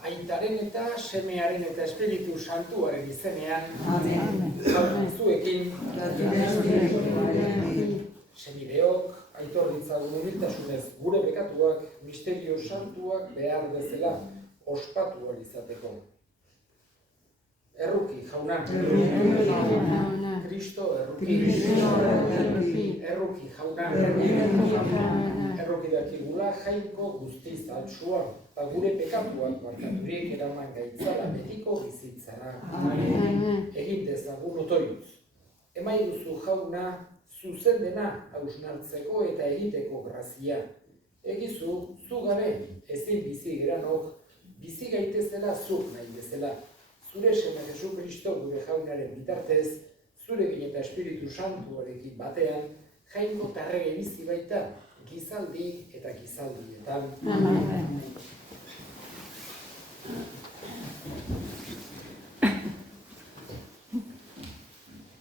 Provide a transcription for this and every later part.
Aitaren eta semearen eta Espiritu Santuaren izenean, zuekin, senideok, aitor ditzagun humiltasunez gure bekatuak, misterio santuak behar bezala ospatu ahal izateko. Erruki, jauna. Kristo, erruki. Erruki, jauna. Erruki dakigula jainko guztiz altsua, eta gure pekatuak barkaturik eraman gaitzala betiko bizitzara. Egin dezagun otoitz. Emaiguzu jauna zuzen dena hausnartzeko eta egiteko grazia. Egizu, zu gabe ezin bizi geranok, bizi gaitezela zuk nahi bezala. Zure Sema Jesu Kristo gure jaunaren bitartez, zurekin eta Espiritu Santuarekin batean, jainko tarrege bizi baita, gizaldi eta gizaldietan.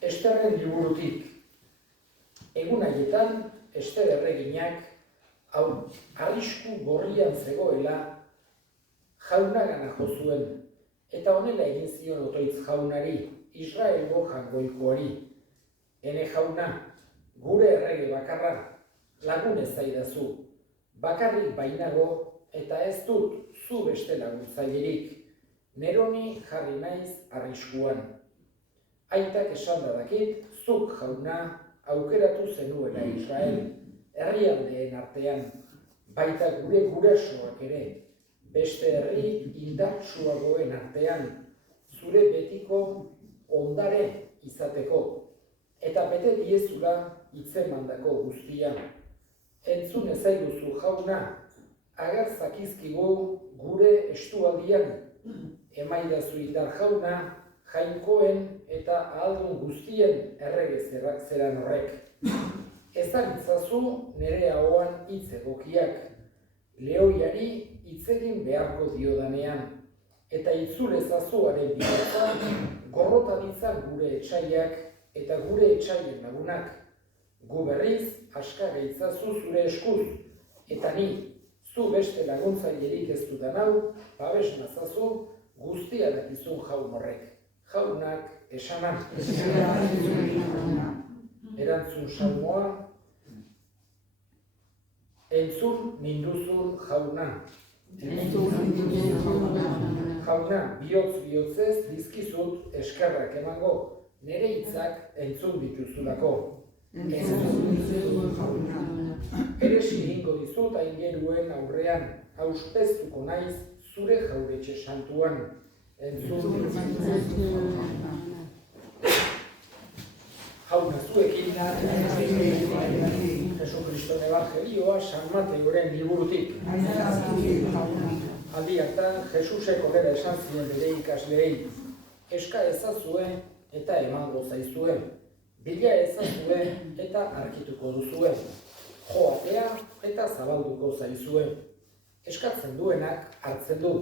Esterren liburutik. Egun haietan, Ester erreginak, arrisku gorrian zegoela, jaunagana jo zuen. Eta honela egin zion otoitz jaunari, Israelgo jangoikoari. Ene jauna, gure errege bakarra, lagun ez zaidazu. Bakarrik bainago eta ez dut zu beste laguntzailerik. Neroni jarri naiz arriskuan. Aitak esan dakit, zuk jauna aukeratu zenuela Israel, herrialdeen artean, baita gure gurasoak ere. Beste herri indartsuagoen artean, zure betiko ondare izateko, eta bete diezula hitzemandako guztia. Entzun ezaiguzu jauna, ager zakizkigu gure estualdian, emaidazu indar jauna, jainkoen eta ahaldun guztien errege zeran horrek. Ezagitzazu nere ahoan hitz egokiak, lehoiari hitzegin beharko diodanean, eta itzulezazuaren bilatza gorrota ditzan gure etsaiak eta gure etsaien lagunak. Gu berriz, aska gaitzazu zure eskuz, eta ni, zu beste laguntzailerik ez dudan hau, babes nazazu guztia dakizun jaun horrek. Jaunak esana. Erantzun salmoa, entzun ninduzun jauna. Jauna, bihotz-bihotzez dizkizut eskerrak emango, nire hitzak entzun dituzulako. Eresi egingo dizut aingeruen aurrean, auspeztuko naiz zure jauretxe santuan. Entzun jauna zuekin, Jesu Kriston Evangelioa San Mateoren liburutik. Aldi hartan, Jesusek horrela esan ziren bere ikasleei, eska ezazue eta emango zaizue, bila ezazue eta arkituko duzue, jo atea eta zabalduko zaizue. Eskatzen duenak hartzen du,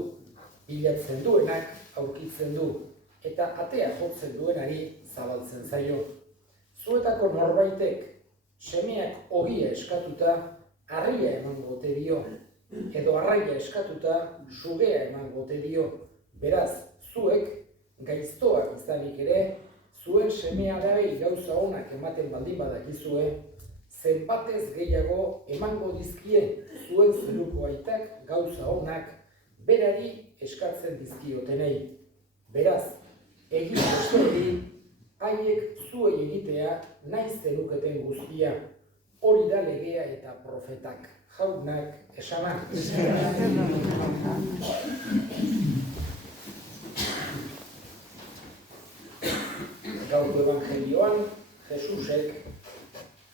bilatzen duenak aurkitzen du, eta atea jotzen duenari zabaltzen zaio. Zuetako norbaitek, semeak ogia eskatuta, harria emango ote dio, edo arraia eskatuta, sugea emango ote dio. Beraz, zuek, gaiztoak izanik ere, zuen semea arabei gauza onak ematen baldin badakizue, zenbatez gehiago emango dizkie zuen zeruko aitak gauza onak berari eskatzen dizkiotenei. Beraz, egin besteari, haiek zuei egitea nahi zenuketen guztia, hori da legea eta profetak, jaunak esana. Gaurko evangelioan, Jesusek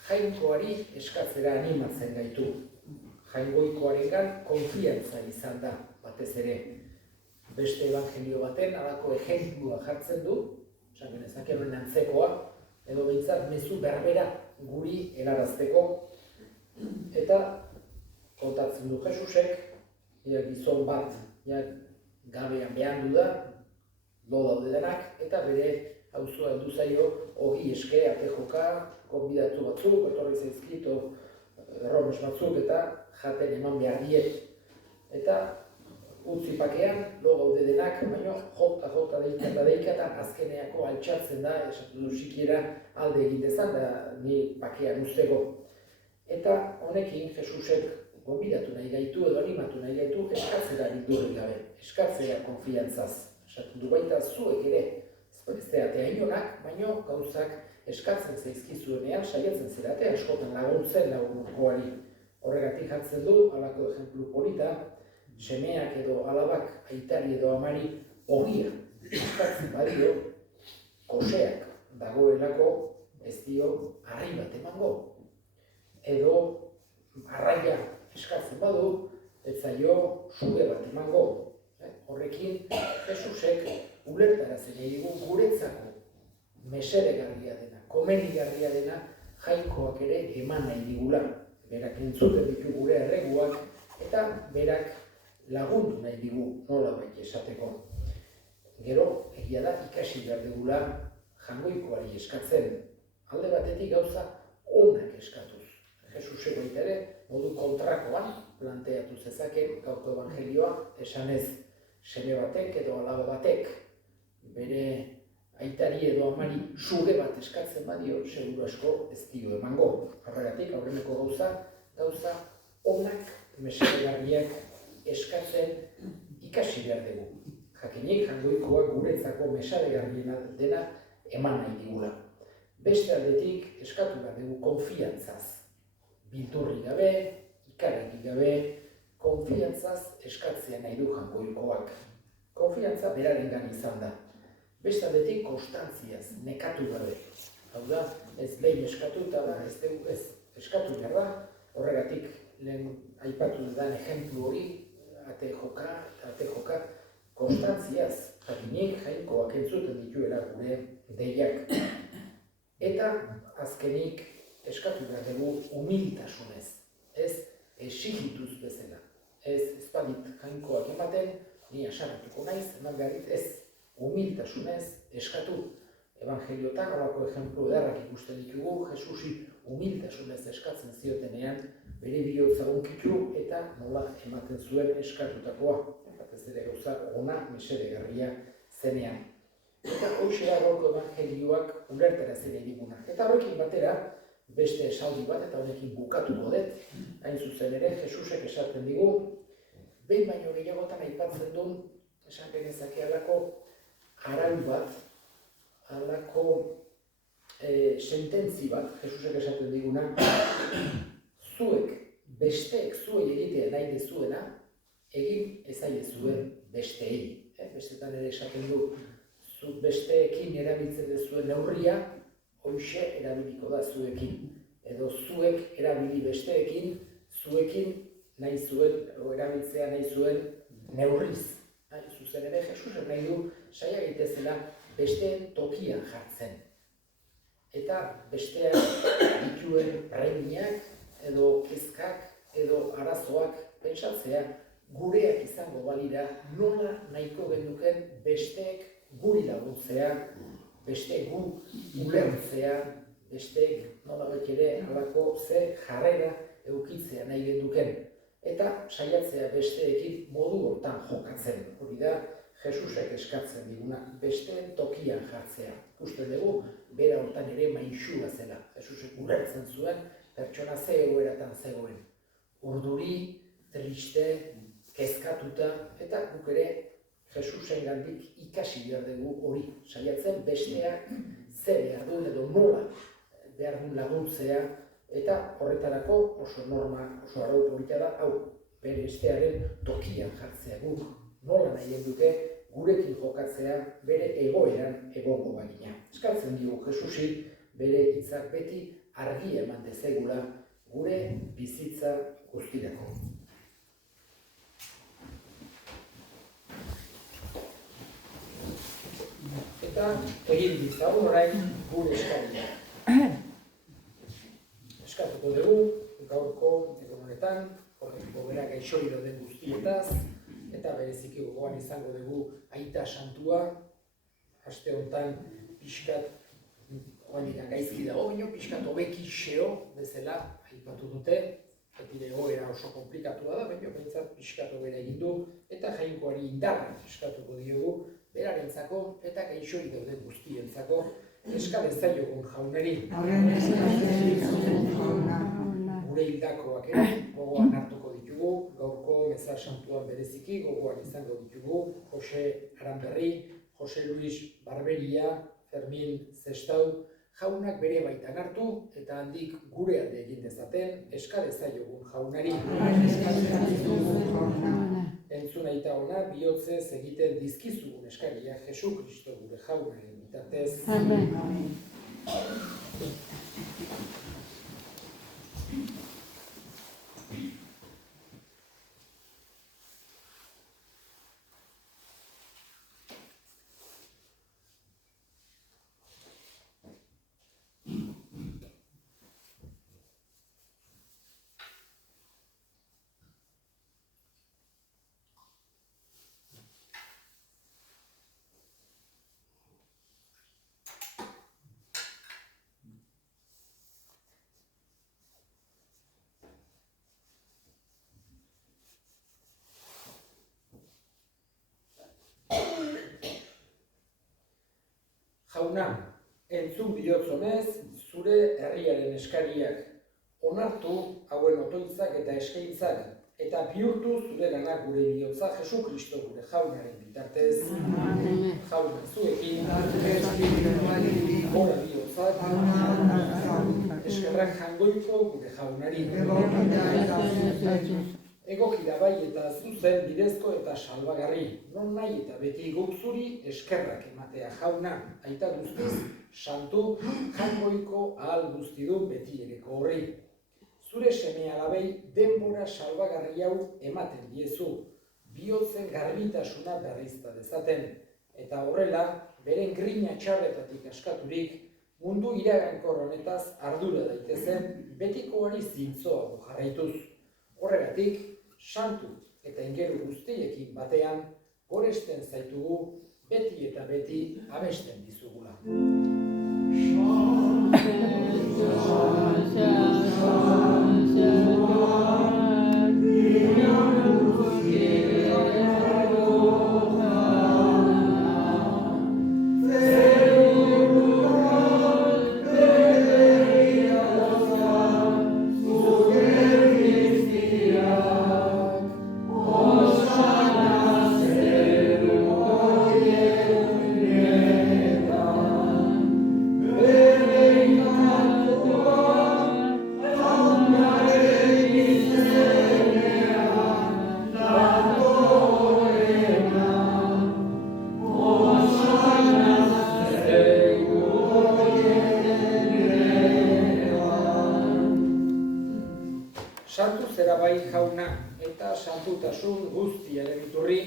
jainkoari eskatzera animatzen gaitu. Jaingoikoarengan konfiantza izan da, batez ere. Beste evangelio baten halako ejemplua jartzen du, esan genezake horren antzekoa, edo behintzat mezu berbera guri helarazteko, eta kontatzen du Jesusek, gizon bat gabean behandu da, lo daude denak, eta bere auzoa heldu zaio, ogi eske, ate joka, konbidatu batzuk, etorri zaizkito erromes batzuk, eta jaten eman behar diet. Eta utzi pakean, lo gaude denak, baina jota deika eta azkeneako altxatzen da, esatu du sikiera alde egin dezan, da ni pakean usteko. Eta honekin Jesusek gonbidatu nahi gaitu edo animatu nahi gaitu eskatzera bildurri gabe, eskatzera konfiantzaz. Esatu du baita zuek ere, ez teatea inonak, baina gauzak eskatzen zaizkizuenean, saiatzen zerate, askotan laguntzen lagunkoari. Horregatik hartzen du, halako ejemplu polita, semeak edo alabak, aitari edo amari, ogia eskatzen badio, koseak dagoelako ez dio arrai bat emango. Edo arraia eskatzen badu, ez zaio suge bat emango. Horrekin, Jesusek ulertarazen egigu guretzako mesedegarria dena, komenigarria dena jainkoak ere eman nahi digula. Berak entzuten ditu gure erreguak eta berak lagundu nahi digu nola baita esateko. Gero, egia da ikasi behar dugula jangoikoari eskatzen. Alde batetik gauza onak eskatuz. Jesusek baita ere, modu kontrakoan planteatu zezaken gaurko evangelioa esanez seme batek edo alaba batek bere aitari edo amari suge bat eskatzen badio, seguru asko ez dio emango. Horregatik, aurreneko gauza onak mesedegarriak eskatzen ikasi behar dugu. Jakinik, jangoikoak guretzako mesedegarriena dena eman nahi digula. Beste aldetik, eskatu behar dugu konfiantzaz. Bildurri gabe, ikaregi gabe, konfiantzaz eskatzea nahi du jangoikoak. Konfiantza berarengan izan da. Beste aldetik konstantziaz, nekatu gabe. Hau da, ez behin eskatu eta da, ez eskatu behar da, horregatik lehen aipatu dudan ejemplu hori, ate joka, konstantziaz, jakinik jainkoak entzuten dituela gure deiak. Eta azkenik eskatu behar dugu humiltasunez, ez esigituz bezala. Ez badit jainkoak ematen, ni asaratuko naiz, eman beharrit ez. Humiltasunez eskatu. Evangeliotan horako ejemplu edarrak ikusten ditugu, Jesusi humiltasunez eskatzen ziotenean, bere bihotza unkitu eta nola ematen zuen eskatutakoa. Batez ere gauza ona mesedegarria zenean. Eta hoxe da gaurko evangelioak ulertara zere digunak. Eta horrekin batera, beste esaldi bat eta honekin bukatuko dut, hain zuzen ere, Jesusek esaten digu, behin baino gehiagotan aipatzen du, esan genezake halako arau bat, halako sententzi bat, Jesusek esaten diguna, zuek, besteek zuei egitea nahi dezuena, egin ezaiezuen besteei. Bestetan ere esaten du, besteekin erabiltzen dezuen neurria, hoxe erabiliko da zuekin. Edo zuek erabili besteekin, zuekin nahi zuen, erabiltzea nahi zuen neurriz. Zuzen ere, Jesusek nahi du saia egitezela besteen tokian jartzen. Eta besteak dituen premiak edo kezkak edo arazoak pentsatzea gureak izango balira nola nahiko genduken besteek guri laguntzea, beste gu ulertzea, besteek nola ere halako ze jarrera eukitzea nahi genduken. Eta saiatzea besteekin modu hortan jokatzen. Hori da, Jesusek eskatzen diguna, besteen tokian jartzea. Ikusten dugu, bera hortan ere maixua zela. Jesusek ulertzen zuen, pertsona ze egoeratan zegoen. Urduri, triste, kezkatuta, eta guk ere Jesusen gandik ikasi behar dugu hori. Saiatzen besteak ze behar duen edo nola behar duen laguntzea, eta horretarako oso norma, oso arau polita da, hau, bere bestearen tokian jartzea guk. Nola nahi duke gurekin jokatzea bere egoeran egongo bagina. Eskatzen digu Jesusi bere hitzak beti argi eman dezegula gure bizitza guztirako. Eta egin dizagun orain gure eskaria. Eskatuko dugu, gaurko egun honetan, horreko bera gaixori dauden guztietaz, eta bereziki gogoan izango dugu Aita Santua, aste honetan pixkat, oandikan gaizki dago, baino pixkat hobeki xeo bezala aipatu dute, Etire hoera oso komplikatua da, baina bentsat pixkatu bera egin du, eta jainkoari indarra eskatuko diogu, berarentzako eta gaixorik dauden guztientzako eska dezaiogun jaunari. Gure hildakoak ere gogoan hartuko ditugu, gaurko meza santuan bereziki gogoan izango ditugu, Jose Aranberri, Jose Luis Barberia, Fermin Zestau, jaunak bere baitan hartu eta handik gure alde egin dezaten eska dezaiogun jaunari. Entzuna eta ona bihotzez egiten dizkizugun eskaria Jesu Kristo gure jaunaren bitartez. Jauna, entzun bihotzonez zure herriaren eskariak, onartu hauen otoitzak eta eskaintzak, eta bihurtu zure lanak gure bihotza Jesu Kristo gure jaunaren bitartez. Jauna zuekin, gora bihotzak, eskerrak jangoiko gure jaunari. Egokira bai eta zuzen bidezko eta salbagarri, non nahi eta beti guk zuri eskerrak ematea jauna, aita guztiz, santu, jangoiko ahal guztidun beti ereko horri. Zure seme alabei denbora salbagarri hau ematen diezu, bihotzen garbitasuna berrizta dezaten, eta horrela, beren grina txarretatik askaturik, mundu iragankor honetaz ardura daitezen, betikoari zintzoago jarraituz. Horregatik, santu eta ingeru guztiekin batean, goresten zaitugu, beti eta beti abesten dizugula. Santu zera bai jauna eta santutasun guztiaren iturri,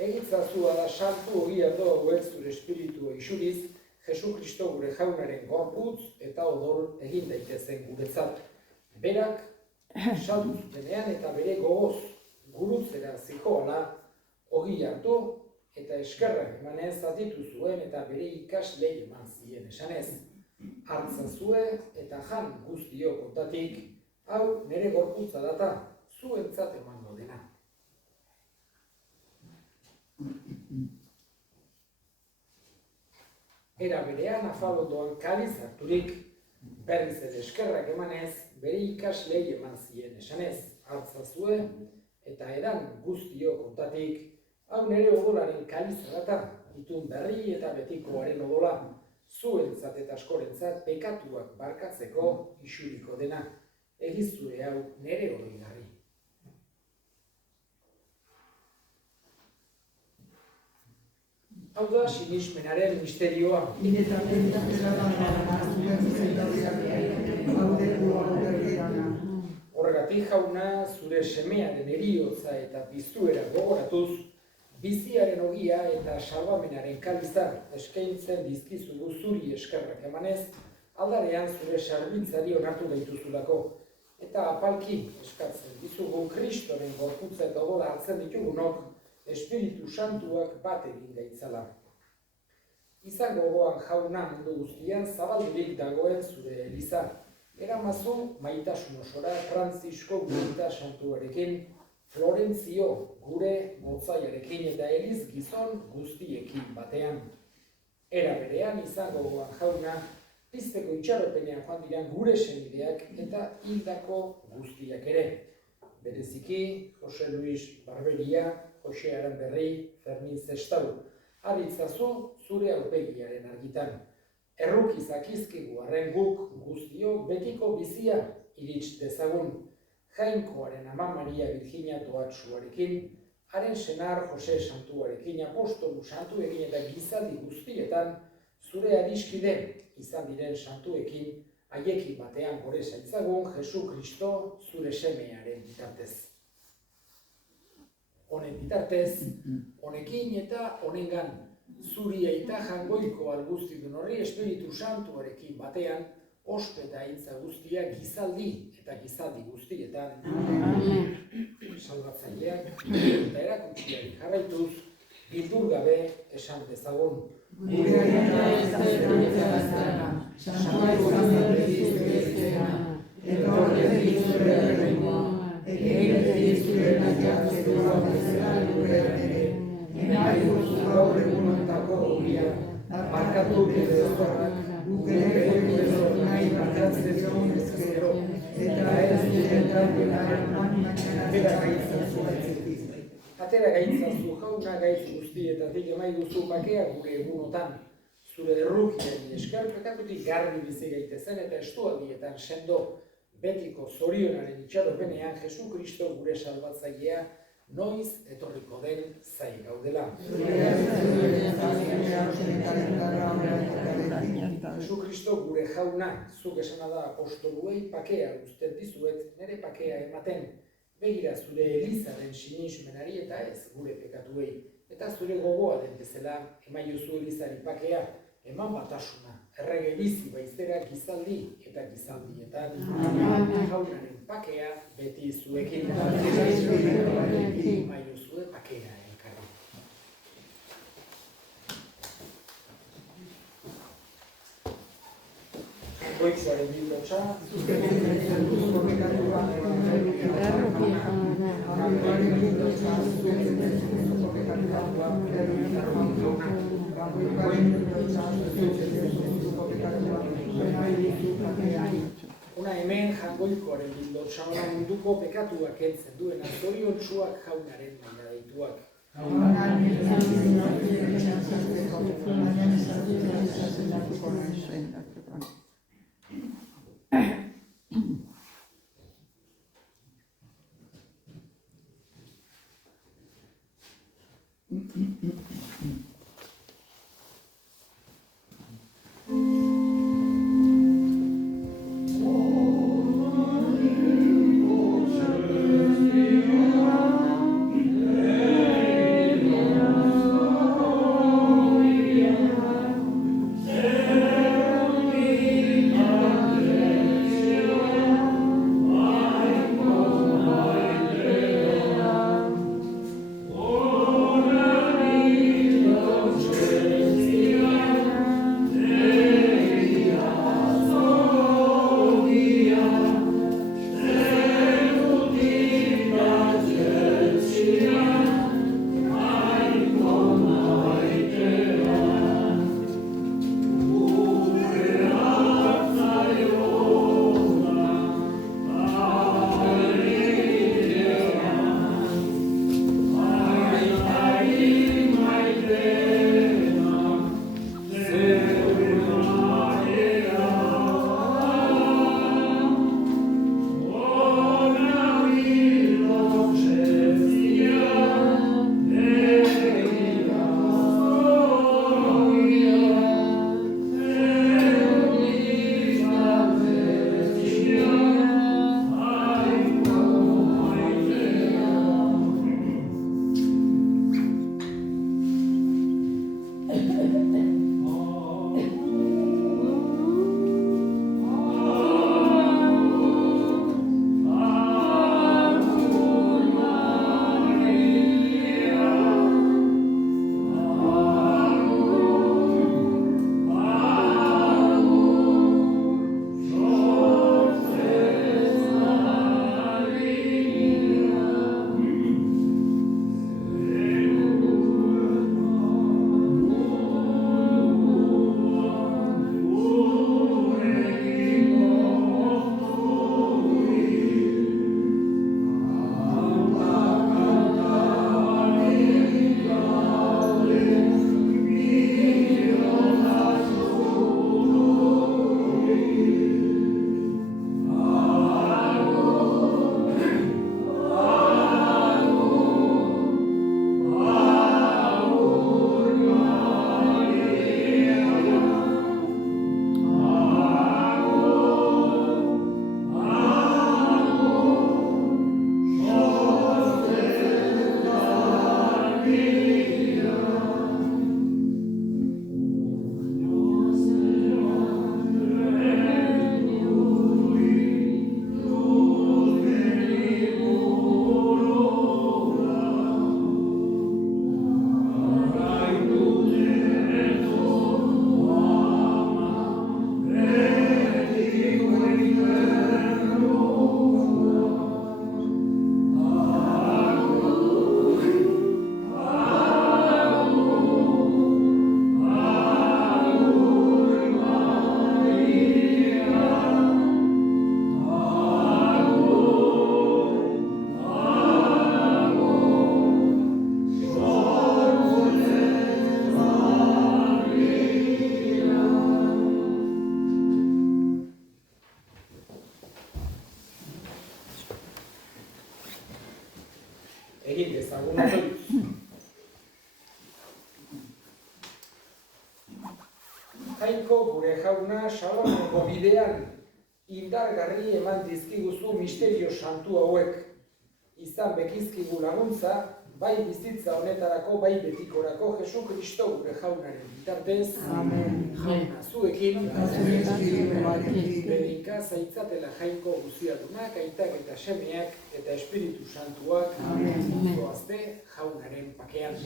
egitzazua da santu ogia hauek zure espiritua isuriz, Jesu Kristo gure jaunaren gorputz eta odol egin daitezen guretzat. Berak, saldu zutenean eta bere gogoz gurutzera zikoala, ogi hartu eta eskerrak emanez zatitu zuen eta bere ikaslei eman zien esanez. Hartzazue eta jan guztio kontatik, hau nire gorputza data, zuentzat emango dena. Era berean afalondoan kaliz harturik, berriz ere eskerrak emanez, bere ikaslei eman zien esanez. Hartzazue eta edan guztio kontatik, hau nire odolaren kaliza data, itun berri eta betikoaren odola, zuentzat eta askorentzat pekatuak barkatzeko isuriko dena. Egizure hau nere oroigarri. Hau da sinismenaren misterioa. Horregatik jauna, zure semearen heriotza eta piztuera gogoratuz, biziaren ogia eta salbamenaren kaliza eskaintzen dizkizugu zuri eskerrak emanez, aldarean zure sarbitzari onartu gaituzulako. Eta apalki eskatzen dizugu Kristoren gorputza eta odola hartzen ditugunok, Espiritu Santuak bat egin gaitzala. Izan gogoan jauna mundu guztian zabaldurik dagoen zure eliza, Eramazu maitasun osora Frantzisko gurita santuarekin, Florentzio gure gotzaiarekin eta Eliz gizon guztiekin batean. Era berean izango jauna, pizteko itxaropenean joan diran gure senideak eta hildako guztiak ere. Bereziki, Jose Luis Barberia, Jose Aranberri, Fermin Zestau, aritzazu zure aurpegiaren argitan. Erruki zakizkigu arren guk guztio betiko bizia irits dezagun. Jainkoaren ama Maria Virginia Toatsuarekin, haren senar Jose Santuarekin, apostolu santuekin eta gizaldi guztietan, zure adiskide izan diren santuekin, haiekin batean gore zaitzagun Jesu Kristo zure semearen bitartez. Honen bitartez, honekin eta honengan, zuri aita jangoiko alguztidun horri Espiritu Santuarekin batean, ospe eta aintza guztia gizaldi eta gizaldi guztietan. Salbatzaileak eta erakutsiari jarraituz, bildur gabe esan dezagun. Barkatu bide zorrak, gure nahi barkatzen zion ezkero, eta ez diretan bera gaitzazu gaitzetik. Atera gaitzazu jauna gaitz guztietatik emaiguzu bakea gure egunotan. Zure errukiari esker pekatutik garbi bizi gaitezen eta estualdietan sendo betiko zorionaren itxaropenean Jesu Kristo gure salbatzailea noiz etorriko den zai gaudela. Jesu Kristo gure jauna, zuk esana da apostoluei pakea uzten dizuet, nire pakea ematen. Begira zure Elizaren sinismenari eta ez gure pekatuei. Eta zure gogoa den bezala, emaiozu Elizari pakea, eman batasuna, errege bizi baiztera gizaldi eta gizaldietan. Jaunaren pakea beti zuekin. Emaiozue pakea elkarri. Goizuaren bildotxa, Ona hemen jangoikoaren bildotxa, ona munduko pekatuak entzen duena, zoriontsuak jaunaren maila deituak. Jaiko gure jauna Salamoko bidean indargarri eman dizkiguzu misterio santu hauek. Izan bekizkigu laguntza, bai bizitza honetarako, bai betikorako Jesu Kristo gure jaunaren bitartez. Amen. Jauna zuekin, bedika zaitzatela jaiko guziadunak, aitak eta semeak eta Espiritu Santuak. Zoazte jaunaren pakean.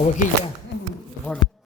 Hauekin, ja.